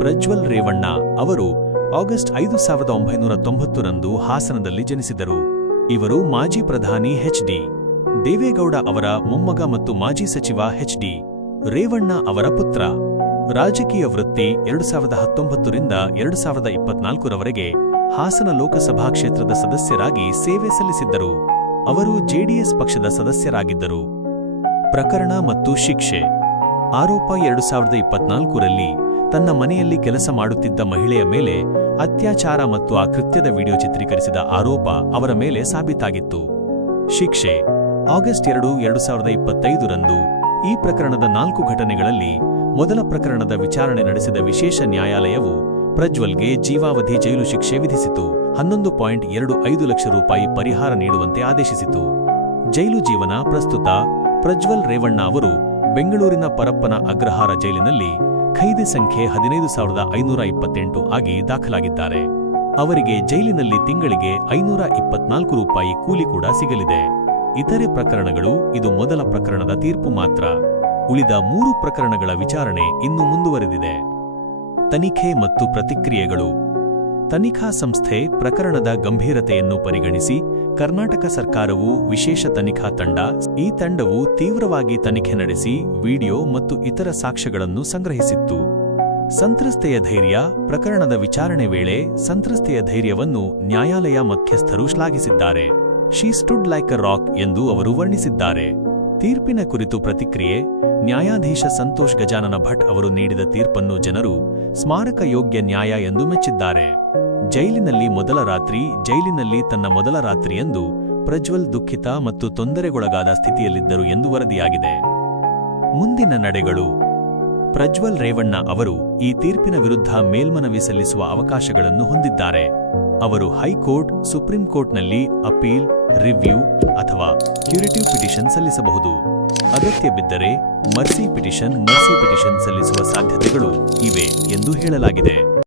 ಪ್ರಜ್ವಲ್ ರೇವಣ್ಣ ಅವರು ಆಗಸ್ಟ್ ಐದು ಸಾವಿರದ ಒಂಬೈನೂರ ತೊಂಬತ್ತರಂದು ಹಾಸನದಲ್ಲಿ ಜನಿಸಿದರು. ಇವರು ಮಾಜಿ ಪ್ರಧಾನಿ ಎಚ್ಡಿ ದೇವೇಗೌಡ ಅವರ ಮೊಮ್ಮಗ ಮತ್ತು ಮಾಜಿ ಸಚಿವ ಎಚ್ಡಿ ರೇವಣ್ಣ ಅವರ ಪುತ್ರ. ರಾಜಕೀಯ ವೃತ್ತಿ ಎರಡು ಸಾವಿರದ ಹತ್ತೊಂಬತ್ತರಿಂದ ಎರಡು ಸಾವಿರದ ಇಪ್ಪತ್ನಾಲ್ಕರವರೆಗೆ ಹಾಸನ ಲೋಕಸಭಾ ಕ್ಷೇತ್ರದ ಸದಸ್ಯರಾಗಿ ಸೇವೆ ಸಲ್ಲಿಸಿದ್ದರು. ಅವರು ಜೆಡಿಎಸ್ ಪಕ್ಷದ ಸದಸ್ಯರಾಗಿದ್ದರು. ಪ್ರಕರಣ ಮತ್ತು ಶಿಕ್ಷೆ. ಆರೋಪ ಎರಡು ಸಾವಿರದ ಇಪ್ಪತ್ನಾಲ್ಕರಲ್ಲಿ ತನ್ನ ಮನೆಯಲ್ಲಿ ಕೆಲಸ ಮಾಡುತ್ತಿದ್ದ ಮಹಿಳೆಯ ಮೇಲೆ ಅತ್ಯಾಚಾರ ಮತ್ತು ಆ ಕೃತ್ಯದ ವಿಡಿಯೋ ಚಿತ್ರೀಕರಿಸಿದ ಆರೋಪ ಅವರ ಮೇಲೆ ಸಾಬೀತಾಗಿತ್ತು. ಶಿಕ್ಷೆ. ಆಗಸ್ಟ್ ಎರಡು ಎರಡು ಸಾವಿರದ ಇಪ್ಪತ್ತೈದರಂದು ಈ ಪ್ರಕರಣದ ನಾಲ್ಕು ಘಟನೆಗಳಲ್ಲಿ ಮೊದಲ ಪ್ರಕರಣದ ವಿಚಾರಣೆ ನಡೆಸಿದ ವಿಶೇಷ ನ್ಯಾಯಾಲಯವು ಪ್ರಜ್ವಲ್ಗೆ ಜೀವಾವಧಿ ಜೈಲು ಶಿಕ್ಷೆ ವಿಧಿಸಿತು. ಹನ್ನೊಂದು ಪಾಯಿಂಟ್ ಎರಡು ಐದು ಲಕ್ಷ ರೂಪಾಯಿ ಪರಿಹಾರ ನೀಡುವಂತೆ ಆದೇಶಿಸಿತು. ಜೈಲು ಜೀವನ ಪ್ರಸ್ತುತ ಪ್ರಜ್ವಲ್ ರೇವಣ್ಣ ಅವರು ಬೆಂಗಳೂರಿನ ಪರಪ್ಪನ ಅಗ್ರಹಾರ ಜೈಲಿನಲ್ಲಿ ಖೈದಿ ಸಂಖ್ಯೆ ಹದಿನೈದು ಸಾವಿರದ ಐನೂರ ಇಪ್ಪತ್ತೆಂಟು ಆಗಿ ದಾಖಲಾಗಿದ್ದಾರೆ. ಅವರಿಗೆ ಜೈಲಿನಲ್ಲಿ ತಿಂಗಳಿಗೆ ಐನೂರ ಇಪ್ಪತ್ನಾಲ್ಕು ರೂಪಾಯಿ ಕೂಲಿ ಕೂಡ ಸಿಗಲಿದೆ. ಇತರೆ ಪ್ರಕರಣಗಳು ಇದು ಮೊದಲ ಪ್ರಕರಣದ ತೀರ್ಪು ಮಾತ್ರ. ಉಳಿದ ಮೂರು ಪ್ರಕರಣಗಳ ವಿಚಾರಣೆ ಇನ್ನೂ ಮುಂದುವರೆದಿದೆ. ತನಿಖೆ ಮತ್ತು ಪ್ರತಿಕ್ರಿಯೆಗಳು. ತನಿಖಾ ಸಂಸ್ಥೆ ಪ್ರಕರಣದ ಗಂಭೀರತೆಯನ್ನು ಪರಿಗಣಿಸಿ ಕರ್ನಾಟಕ ಸರ್ಕಾರವು ವಿಶೇಷ ತನಿಖಾ ತಂಡ, ಈ ತಂಡವು ತೀವ್ರವಾಗಿ ತನಿಖೆ ನಡೆಸಿ ವಿಡಿಯೋ ಮತ್ತು ಇತರ ಸಾಕ್ಷ್ಯಗಳನ್ನು ಸಂಗ್ರಹಿಸಿತ್ತು. ಸಂತ್ರಸ್ತೆಯ ಧೈರ್ಯ, ಪ್ರಕರಣದ ವಿಚಾರಣೆ ವೇಳೆ ಸಂತ್ರಸ್ತೆಯ ಧೈರ್ಯವನ್ನು ನ್ಯಾಯಾಲಯ ಮುಖ್ಯಸ್ಥರು ಶ್ಲಾಘಿಸಿದ್ದಾರೆ. She stood like a rock ಎಂದು ಅವರು ವರ್ಣಿಸಿದ್ದಾರೆ. ತೀರ್ಪಿನ ಕುರಿತು ಪ್ರತಿಕ್ರಿಯೆ, ನ್ಯಾಯಾಧೀಶ ಸಂತೋಷ್ ಗಜಾನನ ಭಟ್ ಅವರು ನೀಡಿದ ತೀರ್ಪನ್ನು ಜನರು ಸ್ಮಾರಕ ಯೋಗ್ಯ ನ್ಯಾಯ ಎಂದು ಮೆಚ್ಚಿದ್ದಾರೆ. ಜೈಲಿನಲ್ಲಿ ಮೊದಲ ರಾತ್ರಿ, ಜೈಲಿನಲ್ಲಿ ತನ್ನ ಮೊದಲ ರಾತ್ರಿಯಂದು ಪ್ರಜ್ವಲ್ ದುಃಖಿತ ಮತ್ತು ತೊಂದರೆಗೊಳಗಾದ ಸ್ಥಿತಿಯಲ್ಲಿದ್ದರು ಎಂದು ವರದಿಯಾಗಿದೆ. ಮುಂದಿನ ನಡೆಗಳು. ಪ್ರಜ್ವಲ್ ರೇವಣ್ಣ ಅವರು ಈ ತೀರ್ಪಿನ ವಿರುದ್ಧ ಮೇಲ್ಮನವಿ ಸಲ್ಲಿಸುವ ಅವಕಾಶಗಳನ್ನು ಹೊಂದಿದ್ದಾರೆ. ಅವರು ಹೈಕೋರ್ಟ್, ಸುಪ್ರೀಂ ಕೋರ್ಟ್ನಲ್ಲಿ ಅಪೀಲ್, ರಿವ್ಯೂ ಅಥವಾ ಕ್ಯೂರಿಟಿವ್ ಪಿಟಿಷನ್ ಸಲ್ಲಿಸಬಹುದು. ಅಗತ್ಯ ಬಿದ್ದರೆ ಮರ್ಸಿ ಪಿಟಿಷನ್ ಮರ್ಸಿ ಪಿಟಿಷನ್ ಸಲ್ಲಿಸುವ ಸಾಧ್ಯತೆಗಳು ಇವೆ ಎಂದು ಹೇಳಲಾಗಿದೆ.